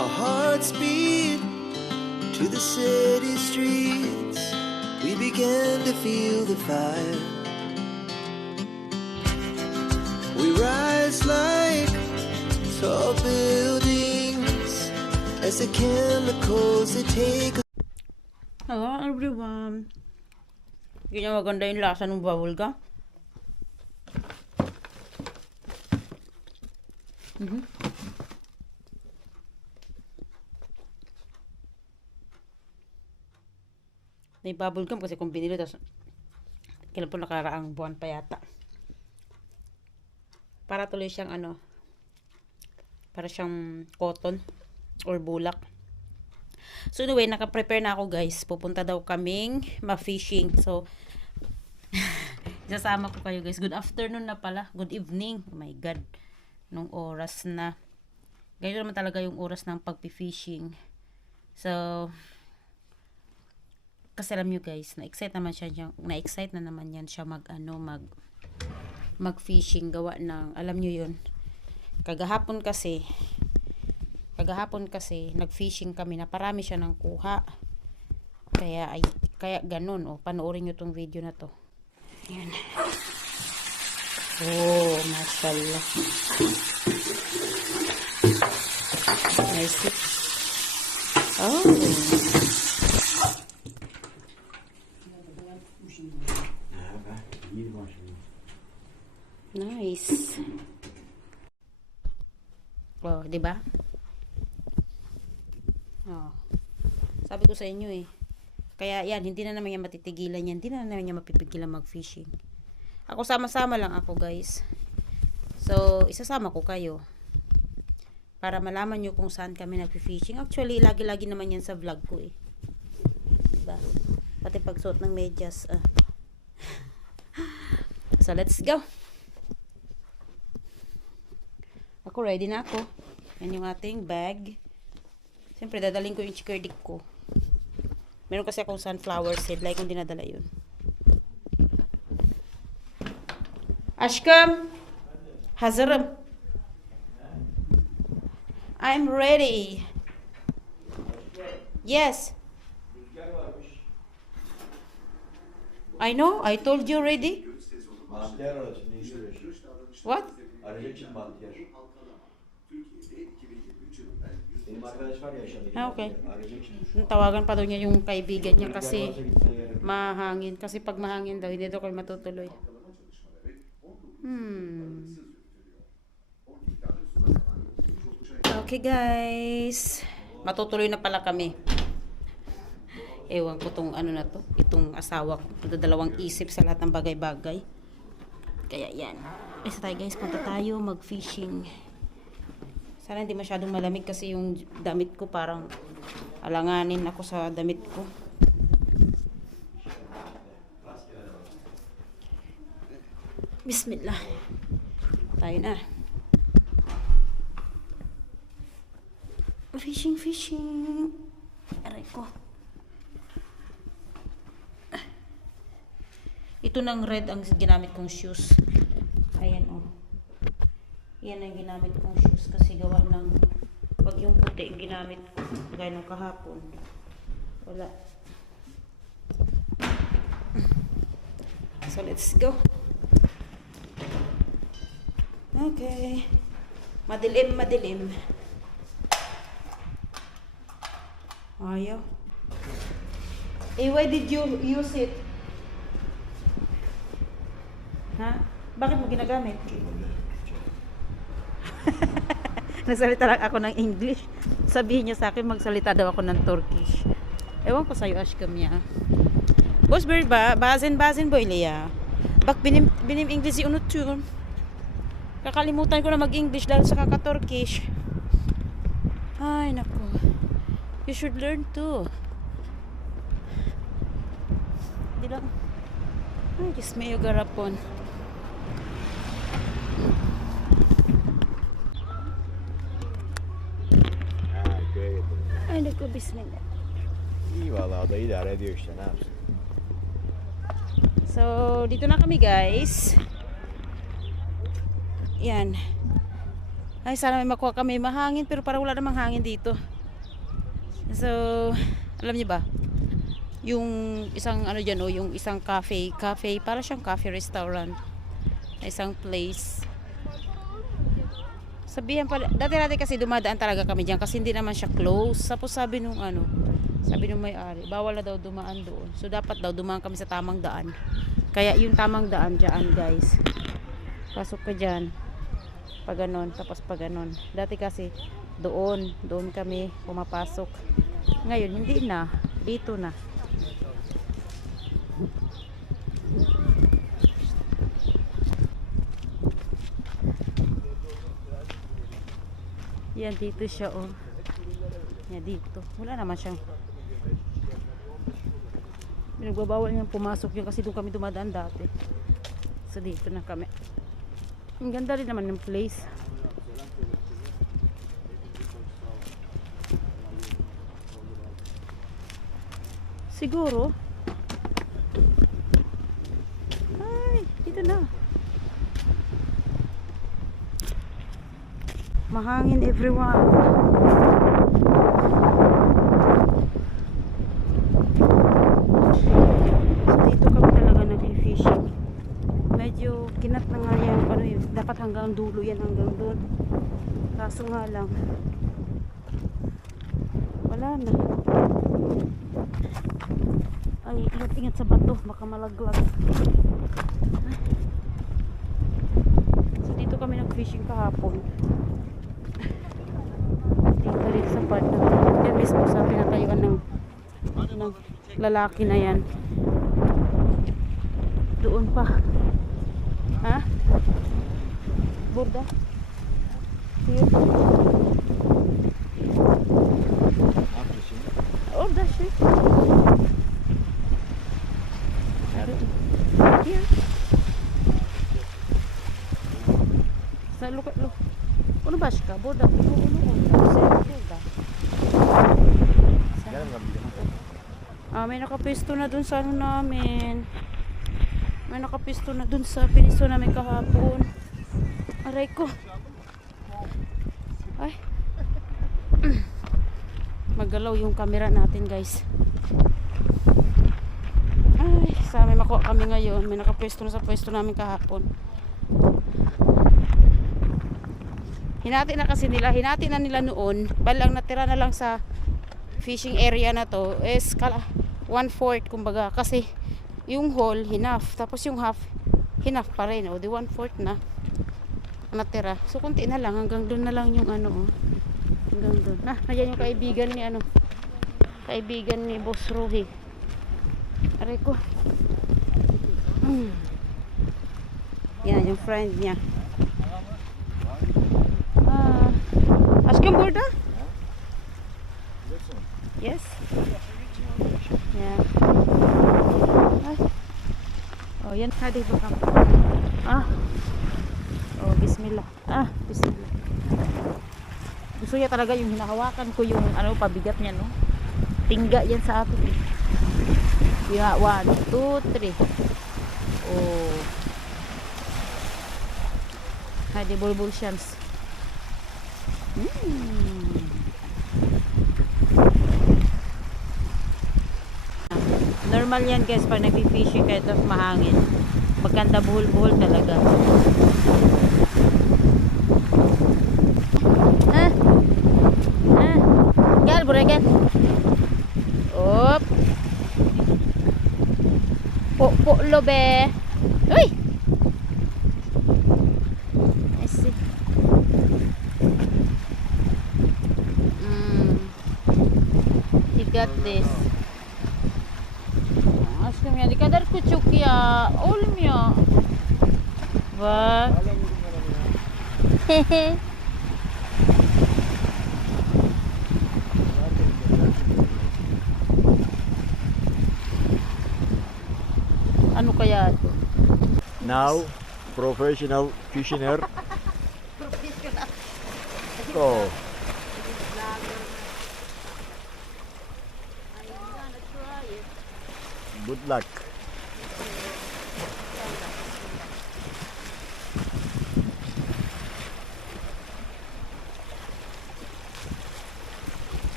Our hearts beat to the city streets. We began to feel the fire. We rise like tall buildings as the chemicals they take. Hello everyone. Ganyan maganda yung lasa ng bawal ka. May bubble gum kasi kung binili tapos kailan po nakaraang buwan pa yata. Para tuloy siyang para siyang cotton or bulak. So anyway, naka-prepare na ako guys. Pupunta daw kaming ma-fishing. So isasama ko kayo guys. Good afternoon na pala. Good evening. Oh my God. Nung oras na. Ganyan naman talaga yung oras ng pag-fishing. So kasi alam nyo guys, na-excite na naman yan siya mag-fishing, gawa ng, alam nyo yun, kagahapon kasi nag-fishing kami na parami siya ng kuha, kaya ganun, panoorin nyo tong video na to. Yan. Oh, mashallah. Nice. Oh. Nice. Oh, 'di ba? Oh. Sabi ko sa inyo Kaya yan, hindi na naman yan matitigilan yan. Hindi na naman yan mapipigilan mag-fishing. Ako sama-sama lang ako, guys. So, isasama ko kayo. Para malaman nyo kung saan kami nag-fishing. Actually, lagi-lagi naman yan sa vlog ko Diba? Pati pagsuot ng medyas. So, let's go. Ako, ready na ako. Yan yung ating bag. Siyempre, dadaling ko yung chikardik ko. Meron kasi akong sunflower seed. Like kung dinadala yun. Ashkam! Hazarım! I'm ready. Yes. I know. I told you already. What? Arayacak için bahtiyar. Benim arkadaş var ya aşağıdaki. Okay. Arayacak için. Tawagan pa daw niya yung kaibigan niya kasi mahangin. Kasi pag mahangin daw, hindi daw kayo matutuloy. Okay guys. Matutuloy na pala kami. Ewan ko tong na to. Itong asawa ko. Dalawang isip sa lahat ng bagay-bagay. Kaya yan. Isa tayo guys. Punta tayo mag-fishing. Sana hindi masyadong malamig kasi yung damit ko parang alanganin ako sa damit ko. Bismillah. Tayo na. Fishing. Aray ko. Ito ng red ang ginamit kong shoes. Ayan Yan ang ginamit kong shoes kasi gawa ng pag yung puti ginamit ko gaya nung kahapon. Wala. So let's go. Okay. Madilim. Ayaw. Why did you use it? Ha? Bakit mo ginagamit? Nagsalita lang ako ng English. Sabihin niya sa akin, magsalita daw ako ng Turkish. Ewan ko sa'yo, Ashkam ya. Boss Bird ba? Bazen böyle ya. Bak benim İngilizce unutuyorum. Kakalimutan ko na mag-English dahil sa kaka-Turkish. Ay, naku. You should learn too. Di lang. Ay, Diyos may garapon. Ay, naku, bismillah. İyi vallahi o da idare ediyor işte, ne yapsın. So, dito na kami guys. Yan. Ay, sana may makuha kami mahangin, pero parang wala namang hangin dito. So, alam niyo ba? Yung isang ano dyan, yung isang cafe, para siyang cafe restaurant. Isang place. Sabihan pala, dati kasi dumadaan talaga kami dyan kasi hindi naman siya close. Tapos sabi nung may-ari, bawal na daw dumaan doon. So dapat daw dumaan kami sa tamang daan. Kaya yung tamang daan dyan, guys. Pasok ka dyan. Pag ganon, tapos pag ganon. Dati kasi doon kami pumapasok. Ngayon hindi na, dito na. Yan, dito siya, oh. Yan, dito. Wala naman siyang nagbabawal niyang pumasok yun kasi doon kami dumadaan dati. So, dito na kami. Ang ganda rin naman ng place. Siguro. Ay, dito na. Mahangin, everyone. So dito kami talaga nag-fishing. Medyo kinat na nga yan. Dapat hanggang dulo yan, hanggang doon. Kaso nga lang, wala na. Ay, ingat sa bato, baka malaglag. So dito kami nag-fishing kahapon. Dito rin sa part na yan mismo sa pinatayuan ng lalaki na yan. Doon pa. Ha? Borda? Here. Orada şey. Here. Sa lukat lo. Ano ba siya? Borda. May nakapisto na dun sa ano namin. May nakapisto na dun sa pinisto namin kahapon. Aray ko. Ay. Maggalaw yung camera natin, guys. Ay, sana may makuha kami ngayon. May nakapisto na sa pwesto namin kahapon. Hinati na kasi nila. Hinati na nila noon. Balang natira na lang sa fishing area na to is 1/4 kumbaga, kasi yung whole hinaf, tapos yung half hinaf pa rin, o di 1/4 na natira. So konti na lang, hanggang doon na lang yung ano, hanggang doon. Nandiyan yung kaibigan ni Boss Ruhi. Aray ko. Yan yung friend niya. Aşkım burada? Yes. Yeah. Ay. Oh, yan. Hadi bakalım. Oh, bismillah. Bismillah. Gusto niya talaga yung hinahawakan ko yung pabigat niya, no? Tingga yan sa akin. Yeah, 1, 2, 3. Oh. Hadi bulbul shams. Normal yan, guys, pag nag-fishing kahit mahangin. Maganda, buhol-buhol talaga. Gal, buragan. Op. Po lo be. Uy. I see. You got this. Aşkım ya ne kadar küçük ya. Olmuyor. Bak. Ano kaya ito? Now, professional fisher. Go. Good luck.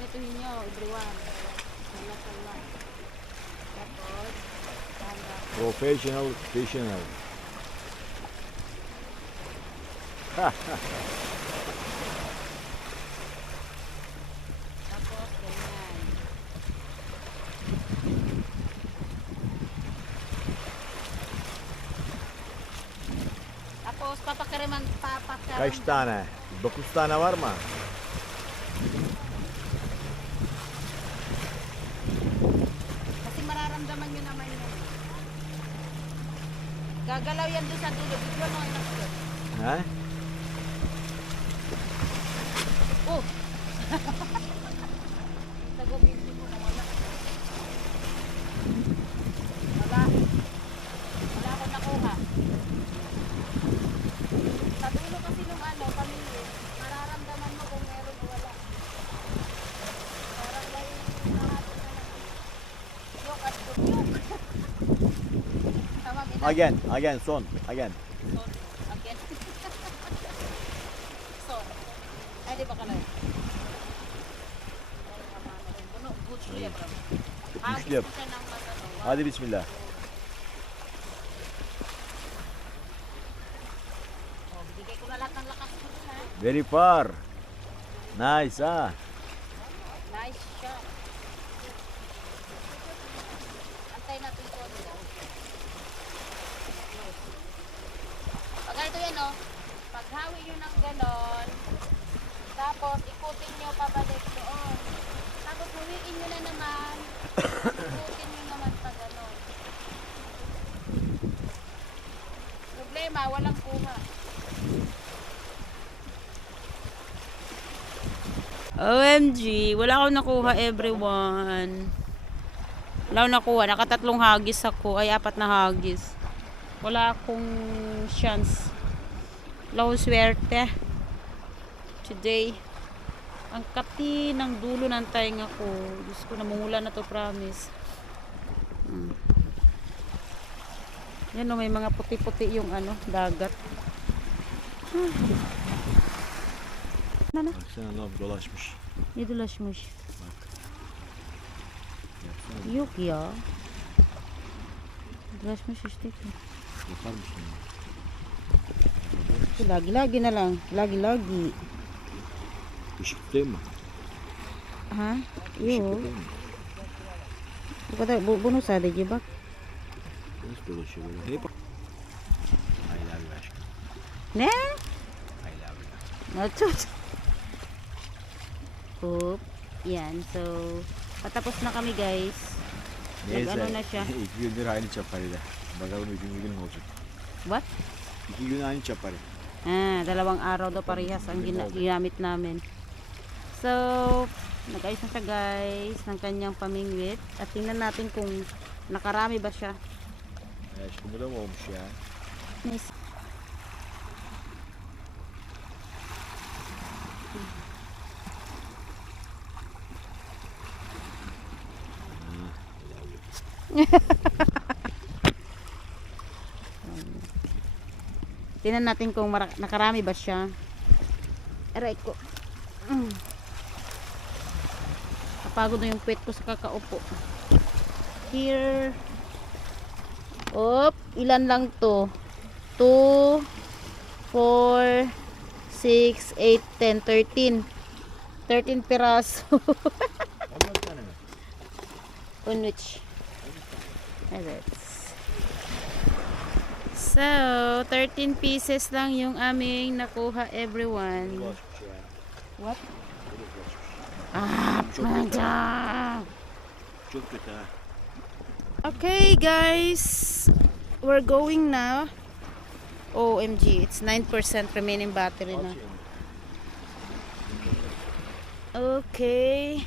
ganituhin nyo, everyone. Salat. Tapos, dahan-dahan. Professional fisherman. Tapos, ganyan. Tapos, papakariman. Kaç tane? 9 tane var mı? Kasi mararamdaman nyo naman yun. Gagalaw yan doon sa dulo. Bigla mo anak ko. He? Oh! Sagubin ko na wala. Wala. Wala akong nakuha. Sa dulo kasi nung pamilya, mararamdaman mo kung meron o wala. Parang may lahat na lang. Yok at yok. Tama, Again, son. Again. Son. Again. Son. Ay, di ba ka lang? Good sleep. Güçlü. Hadi bismillah. Oh, bigay ko na lahat ng lakas ko dun, ha? Very far. Nice, ah. Nice shot. Antay natin ito nila. Pag ganito yan, oh. Paghawi nyo ng ganon, tapos ikutin nyo pabalik doon. Tapos hawiin nyo na naman, ikutin nyo naman pa ganon. Problema, walang kuha. OMG, wala akong nakuha everyone. Wala akong nakuha, nakatatlong hagis ako, ay 4 na hagis. Wala akong chance. Wala akong swerte. Today, ang kati ng dulo ng tainga ko. Diyos ko, namumula na to, promise. Yan o, may mga puti-puti yung dagat. Nana? Baksana lav dolaşmış. Ne dolaşmış? Yapsana. Yok ya. Dolaşmış işte. Yapar mısın? Lagi-lagi na lang. Lagi-lagi. Işık değil mi? Ha? Işık Yok. değil mi? Bu kadar bunu sadece bak. Nasıl dolaşıyor böyle? Hep. I love you aşkım. Ne? I love you. Natut. Oop. Yan. So, patapos na kami guys. Nag-ano na siya. 2 gündür aynı çaparıyla. Bakalım 3. gün ne olacak. What? 2 gün aynı çapari. 2 araw daw parehas ang ginamit namin. So, nag-ayos na siya guys ng kanyang pamingwit. At tingnan natin kung nakarami ba siya. Aşkım bu da mı olmuş ya? Nice. Tingnan natin kung nakarami ba siya. Aray ko. Napagod na yung puwet ko sa kakaupo. Here. Op, ilan lang to? 2, 4, 6, 8, 10, 13. 13 piraso. Allah tane mi? On which? That's. So, 13 pieces lang yung aming nakuha everyone. Dolaşmış ya. What? Bu da dolaşmış. Ah, Çok kötü. panda. Çok kötü ha. Okay, guys. We're going now. OMG, it's 9% remaining battery na. Okay.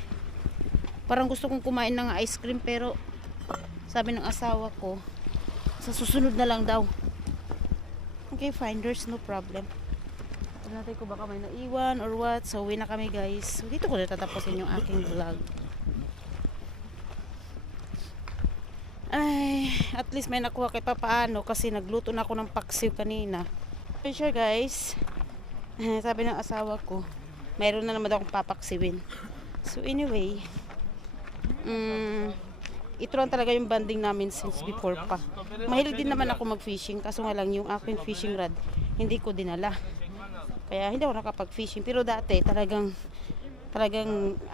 Parang gusto kong kumain ng ice cream pero sabi ng asawa ko sa susunod na lang daw. Okay, fine. There's no problem. Tignan natin ko baka may naiwan or what. So, uwi na kami guys. Dito ko na tatapusin yung aking vlog. Ay, at least may nakuha kay papaano kasi nagluto na ako ng paksiw kanina. Sure guys, sabi ng asawa ko, mayroon na naman akong papaksiwin. So anyway, ito lang talaga yung banding namin since before pa. Mahilig din naman ako mag-fishing, kaso nga lang yung aking fishing rod, hindi ko dinala. Kaya hindi ako nakapag-fishing. Pero dati, talagang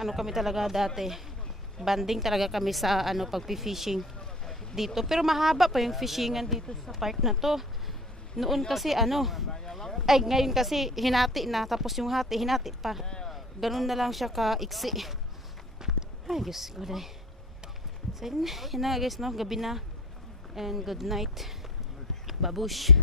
ano kami talaga dati, banding talaga kami sa pag-fishing dito. Pero mahaba pa yung fishingan dito sa park na to. Noon kasi ngayon kasi hinati na, tapos yung hinati pa. Ganun na lang siya ka-iksi. Ay, Diyos ko dahil. So, yun na guys, no? Gabi na. And good night. Babush.